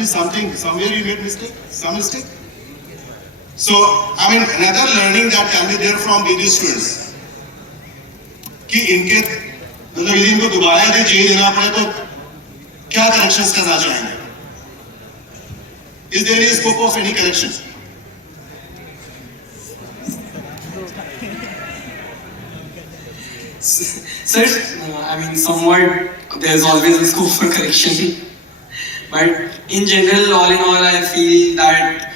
be something, somewhere you made mistake, some mistake. So, I mean, another learning that can be there from these students, कि इनके मतलब यदि इनको दोबारा यदि चेंज देना पड़े तो क्या करेक्शंस करना चाहेंगे? Is there any scope of any correction? Sir, I mean, somewhat there's always a scope for correction. But in general, all in all, I feel that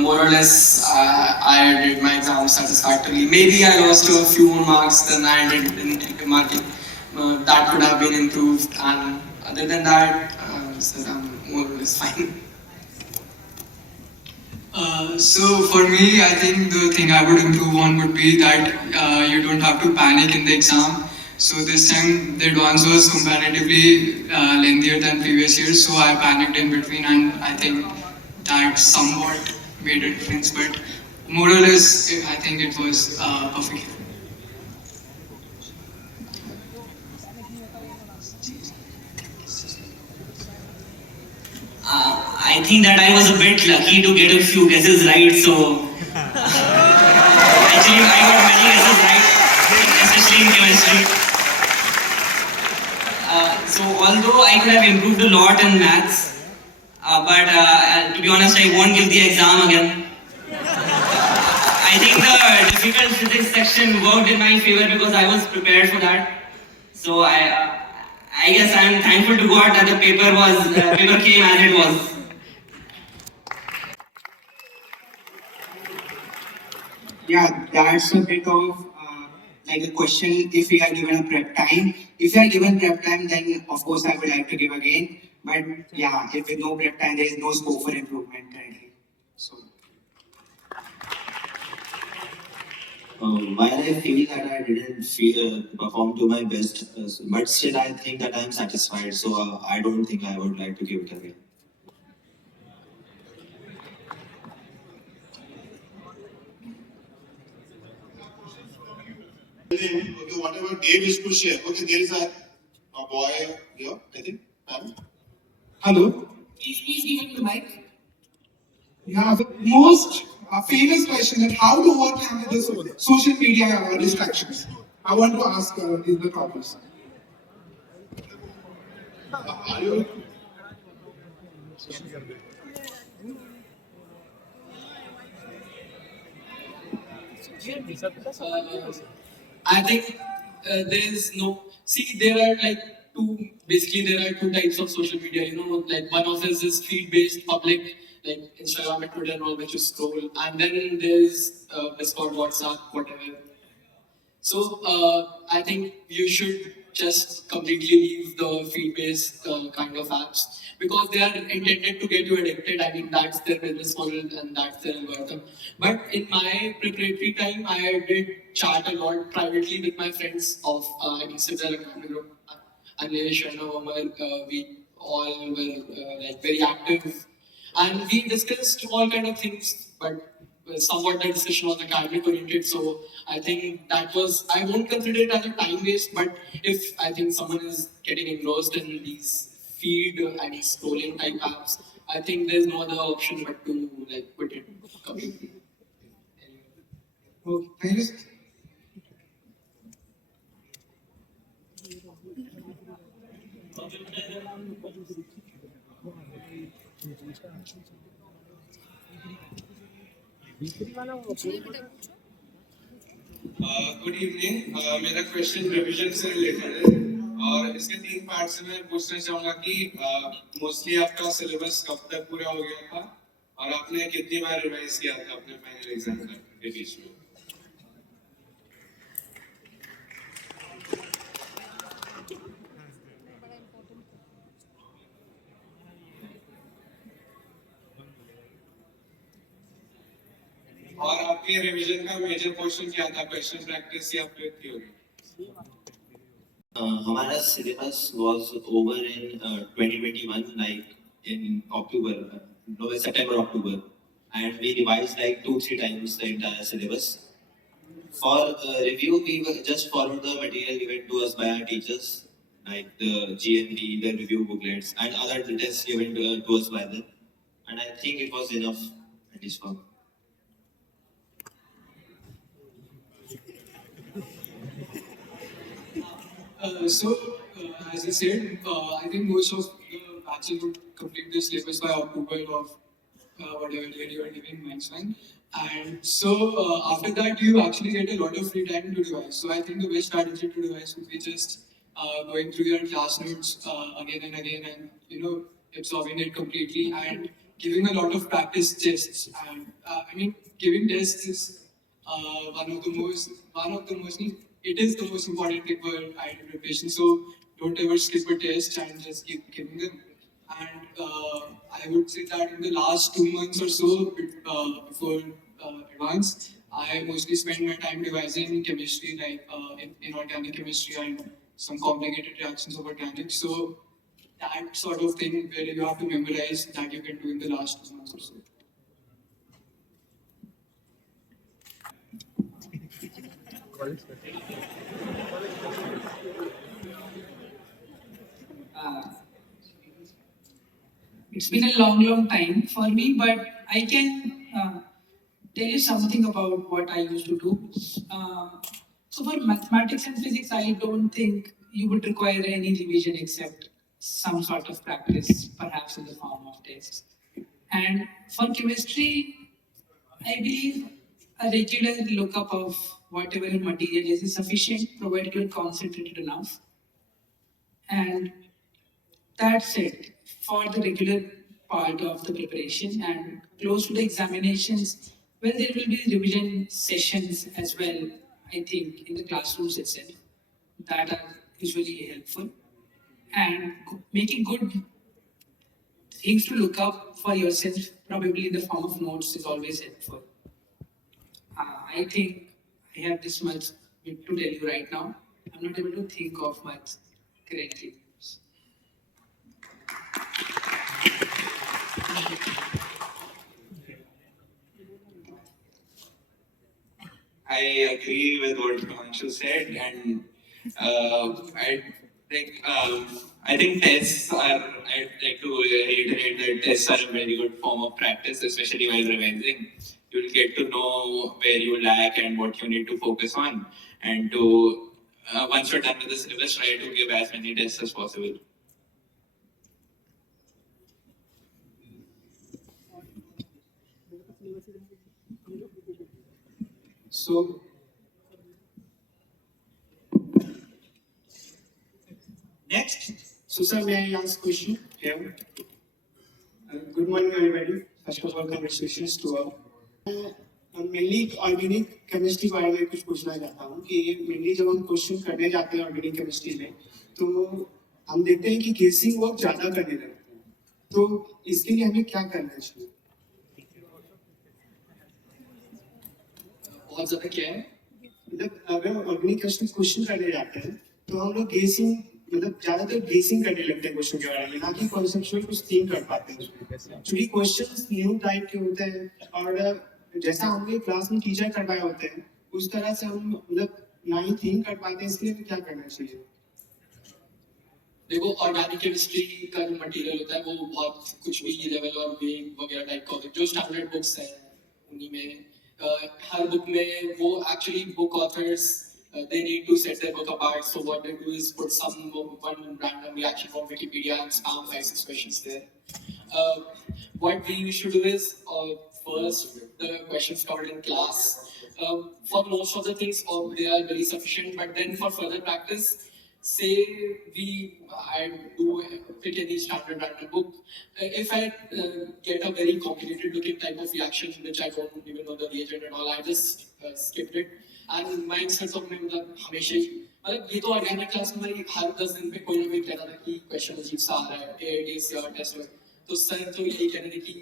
more or less I did my exam satisfactorily. Maybe I lost a few more marks than I did in marking. That could have been improved. And other than that, sir, I'm more or less fine. So for me, I think the thing I would improve on would be that you don't have to panic in the exam. So this time the advance was comparatively lengthier than previous years, so I panicked in between, and I think that somewhat made a difference. But more or less, I think it was perfect. I think that I was a bit lucky to get a few guesses right, so actually I got many guesses right, especially in chemistry. So although I could have improved a lot in maths, but to be honest, I won't give the exam again. I think the difficult physics section worked in my favor because I was prepared for that. So I guess I'm thankful to God that the paper came as it was. Yeah, that's a bit of like a question. If we are given a prep time, if we are given prep time, then of course I would like to give again. But yeah, if with no prep time, there is no scope for improvement currently. So. While I feel that I didn't perform to my best, but still I think that I am satisfied. So I don't think I would like to give it again. Okay, whatever Dave is to share. Okay, there is a boy here, I think. Hello. Please give him the mic. Yeah, the most famous question that how to overcome the social media distractions. I want to ask is the topic. Are you? I think there is no. See, there are like two. Basically, there are two types of social media. You know, like one of is this feed-based public, like Instagram and Twitter and all, which you scroll, and then there's Discord, WhatsApp, whatever. So I think you should just completely leave the feed-based kind of apps because they are intended to get you addicted. I mean, that's their business model and that's their algorithm. But in my preparatory time, I did chat a lot privately with my friends of I mean, Civil Academy Group, Anish and Omar. We all were like very active and we discussed all kind of things, but somewhat the discussion was academic oriented. So I think that was I won't consider it as a time waste, but if I think someone is getting engrossed in these feed and scrolling type apps, I think there's no other option but to like quit it completely. Okay, thank you. Good evening मेरा question revision से related है और इसके तीन part से मैं पूछना चाहूंगा कि मोस्टली आपका सिलेबस कब तक पूरा हो गया था और आपने कितनी बार रिवाइज किया था अपने फाइनल एग्जाम के बीच में और आपके रिवीजन का मेजर पोर्शन क्या था क्वेश्चन प्रैक्टिस या फिर थ्योरी हमारा syllabus was over in 2021, like in October, no, September, October, and we revised like 2-3 times the entire syllabus. For review, we just followed the material given to us by our teachers, like the GMP, the review booklets, and other tests given to us by them. and I think it was enough, at least for me. As I said, I think most of the batches would complete the syllabus by October of whatever year you are giving mentioning. And so after that, you actually get a lot of free time to revise. So I think the best strategy to revise would be just going through your class notes again and again, and absorbing it completely and giving a lot of practice tests. And I mean, giving tests is one of the most it is the most important thing for IIT preparation. So don't ever skip a test and just keep giving them. And I would say that in the last 2 months or so before advance, I mostly spend my time revising chemistry, like in organic chemistry and some complicated reactions of organic. So that sort of thing where you have to memorize that you can do in the last 2 months or so. Uh, it's been a long, long time for me, but I can tell you something about what I used to do. Uh, so for mathematics and physics, I don't think you would require any revision except some sort of practice, perhaps in the form of tests. And for chemistry, I believe a regular lookup of whatever your material is sufficient, provided you're concentrated enough. And that's it for the regular part of the preparation. And close to the examinations, well, there will be revision sessions as well, I think, in the classrooms itself that are usually helpful. And making good things to look up for yourself, probably in the form of notes, is always helpful. I think I have this much to tell you right now. I'm not able to think of much currently. I agree with what Himanshu said, and I think I think tests are. I'd like to reiterate that tests are a very good form of practice, especially while revising. You'll get to know where you lack and what you need to focus on, and to once you're done with the syllabus, try to give as many tests as possible. So, next. So, sir, may I ask question here? Good morning, everybody. First of all, congratulations to all. Mainly organic chemistry के बारे में कुछ पूछना चाहता हूँ कि mainly जब हम क्वेश्चन करने जाते हैं ऑर्गेनिक केमिस्ट्री में तो हम देखते हैं कि गेसिंग वर्क ज़्यादा करने लगते हैं तो इसके लिए हमें क्या करना चाहिए बहुत ज्यादा क्या है मतलब अगर ऑर्गेनिक केमिस्ट्री क्वेश्चन करने जाते हैं तो हम लोग गेसिंग मतलब ज्यादातर गेसिंग करने लगते हैं क्वेश्चन के बारे में ना कि कॉन्सेप्चुअल कुछ थिंक कर पाते हैं उसमें क्योंकि क्वेश्चंस न्यू टाइप के होते हैं और जैसा हमने क्लास में टीचर करवाए होते हैं उस तरह से हम मतलब ना ही थिंक कर पाते हैं इसलिए क्या करना चाहिए देखो ऑर्गेनिक केमिस्ट्री का जो मटेरियल होता है वो बहुत कुछ भी लेवल और वेग वगैरह टाइप का होता है जो स्टैंडर्ड बुक्स हैं उन्हीं में हर बुक में वो actually book authors they need to set their book apart. So what they do is put one random reaction from Wikipedia and spam 5-6 questions there. What we used to do is first the questions covered in class. For most of the things, they are very sufficient. But then for further practice, say I do pick any standard random book. If I get a very complicated looking type of reaction which I don't even know the reagent and all, I just skipped it. And my instance of मतलब हमेशा ही मतलब ये तो organic class में हमारी हर 10 दिन पे कोई ना कोई कहता था कि क्वेश्चन अजीब सा आ रहा है एआईटी से और टेस्ट में तो सर तो यही कहते थे कि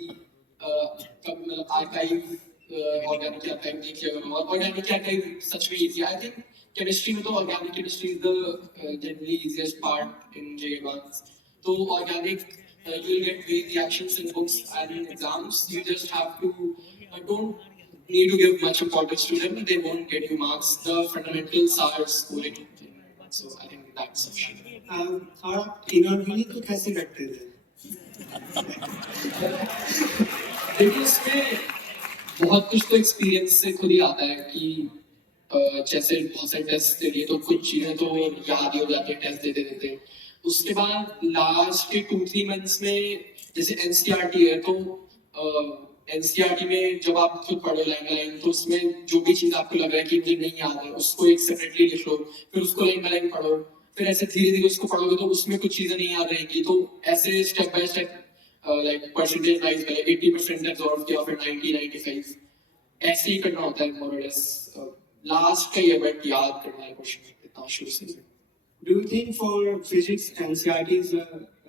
कब मतलब आर्काइव ऑर्गेनिक आर्काइव देख लिया करो और ऑर्गेनिक आर्काइव सच में इजी आई थिंक केमिस्ट्री में तो organic chemistry is the generally easiest part in J advance तो organic you will get great reactions in books and in exams. You just have to don't need to give much importance to them. They won't get you marks. The fundamentals are schooling. So I think that's sufficient. और आप inorganic को कैसे करते थे देखिए इसमें बहुत कुछ तो एक्सपीरियंस से खुद ही आता है कि जैसे बहुत सारे टेस्ट दे दिए तो कुछ चीज़ें तो याद ही हो जाती है टेस्ट देते देते। उसके बाद लास्ट के 2-3 मंथ्स में जैसे एनसीईआरटी है तो एनसीईआरटी में जब आप खुद पढ़ो लाइन लाइन तो उसमें जो भी चीज़ आपको लग रहा है कि मुझे नहीं याद है उसको एक सेपरेटली लिख लो, फिर उसको लाइन बाय लाइन पढ़ो, फिर ऐसे धीरे धीरे उसको पढ़ोगे तो उसमें कुछ चीज़ें नहीं याद रहेंगी, तो ऐसे step by step like percentage wise पहले 80% एब्जॉर्व किया फिर 90-95 ऐसे ही करना होता है मोर और लेस। लास्ट का ये बट याद करना है क्वेश्चन इतना शुरू से। Do you think for physics NCERT is a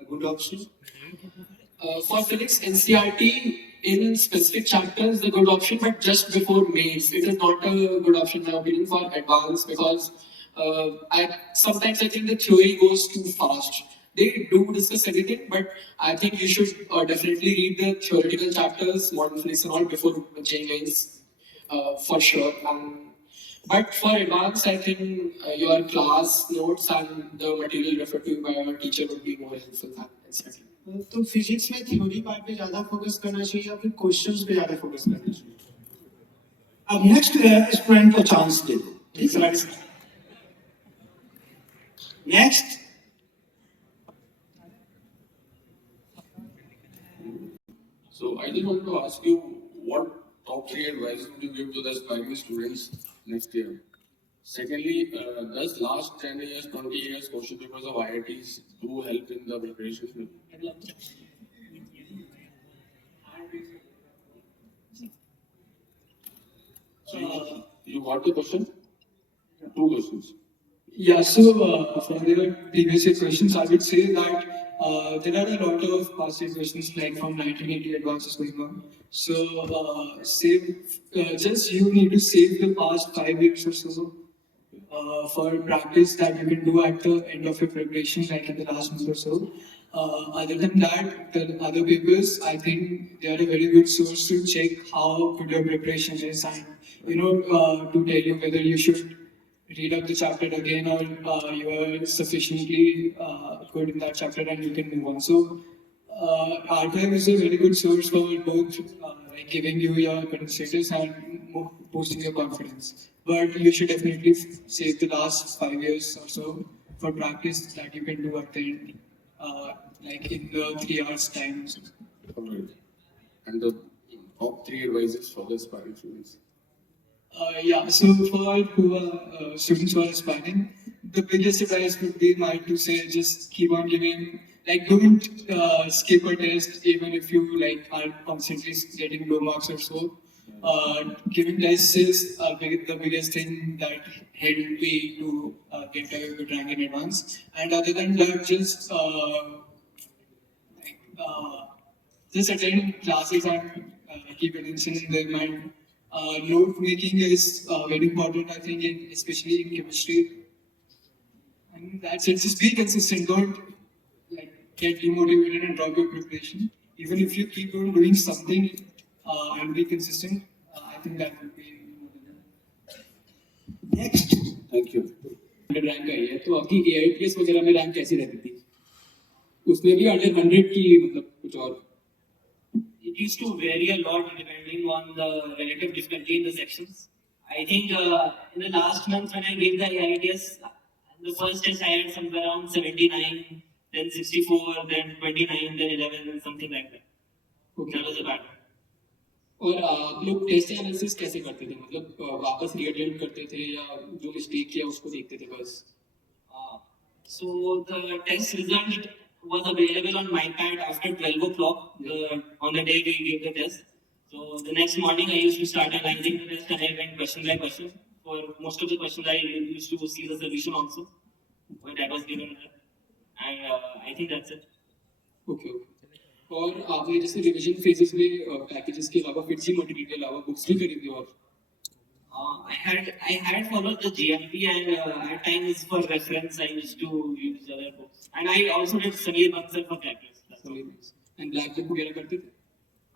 good option? For physics NCERT in specific chapters the good option, but just before mains it is not a good option in my opinion for advanced because I sometimes I think the theory goes too fast. They do discuss everything, but I think you should definitely read the theoretical chapters, modern physics and all before J mains for sure. But for advanced, I think your class notes and the material referred to by your teacher would be more helpful than NCERT. तो physics में theory part पे ज्यादा focus करना चाहिए या फिर questions पे ज्यादा फोकस करना चाहिए? अब नेक्स्ट स्टूडेंट को चांस दे दो, ठीक है? Next So I just wanted to ask you, what top three advice would you give to the aspiring students next year? Secondly, does last 10 years, 20 years question papers of IITs do help in the preparation? So you got the question? Two questions. Yeah, so from the previous year questions, I would say that there are a lot of past year questions like from 1980 advances going on. So just you need to save the past 5 years or so for practice that you can do at the end of your preparation, like in the last month or so. Other than that, the other papers, I think they are a very good source to check how good your preparation is and, to tell you whether you should read up the chapter again or you are sufficiently good in that chapter and you can move on. So, archive is a very good source for both like giving you your current status and boosting your confidence. But you should definitely save the last 5 years or so for practice that you can do at the end, like in the 3 hours time. Alright. And the top three advices for the aspiring students? Yeah, so for who are students who are aspiring, the biggest advice would be mine to say just keep on giving, like don't skip a test even if you like are constantly getting low marks or so. Giving tests is the biggest thing that helped me to get a good rank in advance. And other than that, just attend classes and keep attention in their mind. Note making is very important, I think, especially in chemistry. And that's it. Just be consistent. Don't like get demotivated and drop your preparation. Even if you keep on doing something and be consistent, I think that would be more than enough. Next Thank you. Rank आई है तो आपकी AITS वगैरह में rank कैसी रहती थी? उसमें भी अंडर 100 की मतलब कुछ और? It used to vary a lot depending on the relative difficulty in the sections. I think in the last month when I gave the AITS, the first test I had somewhere around 79, then 64, then 29, then 11, something like that. Okay. That was a pattern. और आप लोग test analysis कैसे करते थे, मतलब वापस reattempt करते थे या जो मिस्टेक किया उसको देखते थे बस? So the test result was available on my pad after 12 o'clock on the day we gave the test. So the next morning I used to start analyzing the test and I went question by question. For most of the questions I used to see the solution also, but that was given there. And I think that's it. Okay okay. और आपने जैसे revision phases में packages के अलावा FIITJEE material के अलावा books भी खरीदी और? I had followed the GMP and at times for reference I used to use other books. And I also did Samir Bansal for practice. And black book वगैरह करते थे?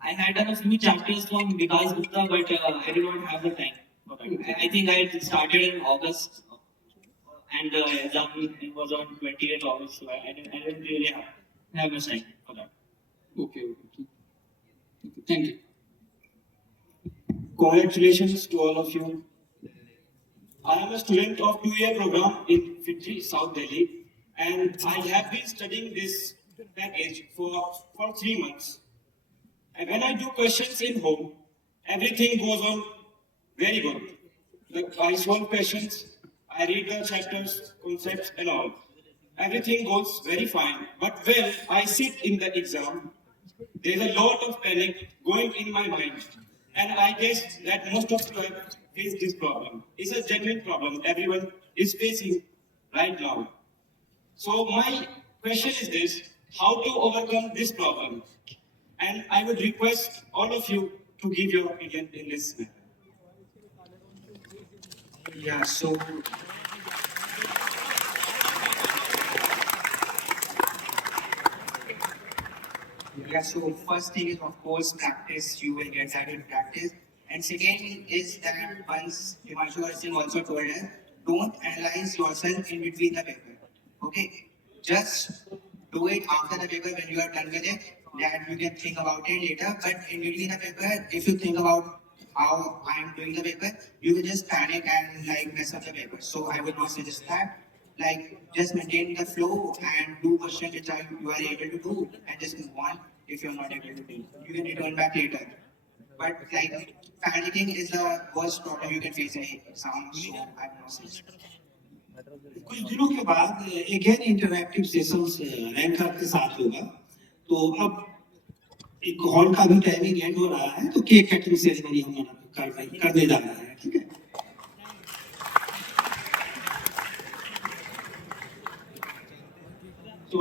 I had done a few chapters from Vikas Gupta, but I did not have the time for that. I think I had started in August and the exam was on 28th August, so I didn't really have much time for that. Okay okay, thank you. Congratulations to all of you. I am a student of 2-year program in Fiitjee, South Delhi, and I have been studying this package for 3 months. And when I do questions in home, everything goes on very good. I solve questions, I read the chapters, concepts, and all. Everything goes very fine. But when I sit in the exam, there's a lot of panic going in my mind. And I guess that most of you have faced this problem. It's a genuine problem everyone is facing right now. So my question is this, how to overcome this problem? And I would request all of you to give your opinion in this matter. Yeah, so first thing is of course practice. You will get that in practice. And second is that once Himanshu Singh also told us, don't analyze yourself in between the paper. Okay, just do it after the paper when you are done with it. That you can think about it later. But in between the paper, if you think about how I am doing the paper, you will just panic and like mess up the paper. So I would not suggest that. Like just maintain the flow and do questions which you are able to do and just move on if you're not able to do. You can return back later. But like panicking is the worst problem you can face in exam, so I would not suggest. कुछ दिनों के बाद again interactive sessions ranker के साथ होगा। तो अब एक हॉल का भी टाइमिंग एंड हो रहा है, तो केक कटिंग सेरेमनी हम करने जा रहे हैं, ठीक है? तो